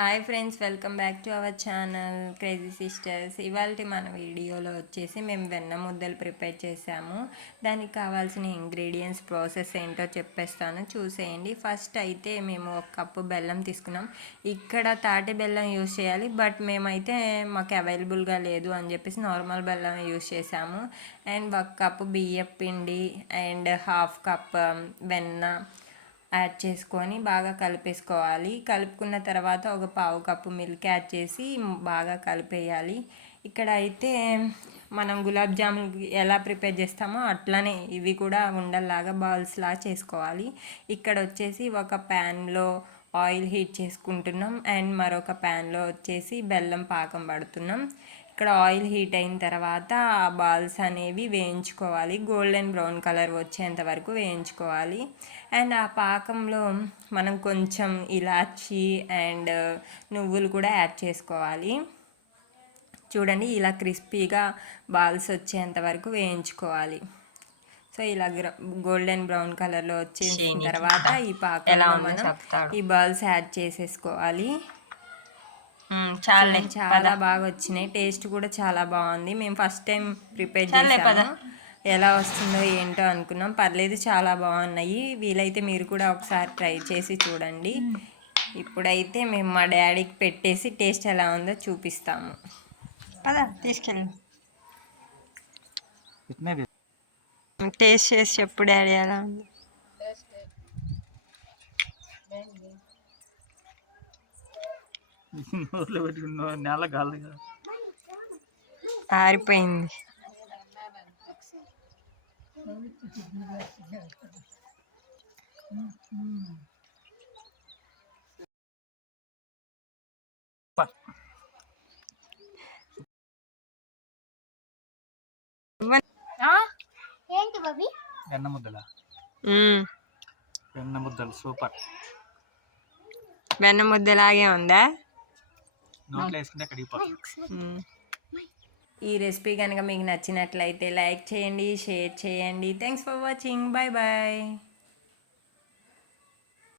Hi friends welcome back to our channel crazy sisters. ఇవాళ మన వీడియోలో వచ్చేసి మేము వెన్న ముద్దలు ప్రిపేర్ చేసాము. దానికి కావాల్సిన ఇంగ్రీడియంట్స్ ప్రాసెస్ ఏంటో చెప్పేస్తాను. చూసేయండి. ఫస్ట్ అయితే మేము ఒక కప్పు బెల్లం తీసుకున్నాం. ఇక్కడ తాటి బెల్లం యూస్ చేయాలి బట్ మేమైతే మాకు అవైలబుల్గా లేదు అని చెప్పేసి నార్మల్ బెల్లం యూస్ చేసాము. అండ్ ఒక కప్పు బియ్యం పిండి అండ్ హాఫ్ కప్ వెన్న యాడ్ చేసుకొని బాగా కలిపేసుకోవాలి. కలుపుకున్న తర్వాత ఒక పావు కప్పు మిల్క్ యాడ్ చేసి బాగా కలిపేయాలి. ఇక్కడ అయితే మనం గులాబ్ జామున్ ఎలా ప్రిపేర్ చేస్తామో అట్లనే ఇవి కూడా ఉండల్లాగా బాల్స్లా చేసుకోవాలి. ఇక్కడ వచ్చేసి ఒక ప్యాన్లో ఆయిల్ హీట్ చేసుకుంటున్నాం. అండ్ మరొక ప్యాన్లో వచ్చేసి బెల్లం పాకం పడుతున్నాం. ఇక్కడ ఆయిల్ హీట్ అయిన తర్వాత ఆ బాల్స్ అనేవి వేయించుకోవాలి. గోల్డెన్ బ్రౌన్ కలర్ వచ్చేంత వరకు వేయించుకోవాలి. అండ్ ఆ పాకంలో మనం కొంచెం ఇలాచి అండ్ నువ్వులు కూడా యాడ్ చేసుకోవాలి. చూడండి ఇలా క్రిస్పీగా బాల్స్ వచ్చేంత వరకు వేయించుకోవాలి. సో ఇలా గోల్డెన్ బ్రౌన్ కలర్లో వచ్చేసిన తర్వాత ఈ పాకంలో మనం ఈ బాల్స్ యాడ్ చేసేసుకోవాలి. చాలా చాలా బాగా వచ్చినాయి టేస్ట్ కూడా చాలా బాగుంది. మేము ఫస్ట్ టైం ప్రిపేర్ చేసాము ఎలా వస్తుందో ఏంటో అనుకున్నాం. పర్లేదు చాలా బాగున్నాయి. వీలైతే మీరు కూడా ఒకసారి ట్రై చేసి చూడండి. ఇప్పుడైతే మేము మా డాడీకి పెట్టేసి టేస్ట్ ఎలా ఉందో చూపిస్తాము. తీసుకెళ్ళి. టేస్ట్ చేసి చెప్పు డాడీ ఎలా ఉంది. నోట్లో పెట్టుకున్న నెల గాలి ఆరిపోయింది. ఏంటి బాబీ? వెన్న ముద్దల. వెన్న ముద్దలు సూపర్. వెన్న ముద్దలాగే ఉందా? నోట్లో వేసుకుంటే కడిగిపోతుంది. మ్మ్. ఈ రెసిపీ కనుక మీకు నచ్చినట్లయితే లైక్ చేయండి షేర్ చేయండి. Thanks for watching bye bye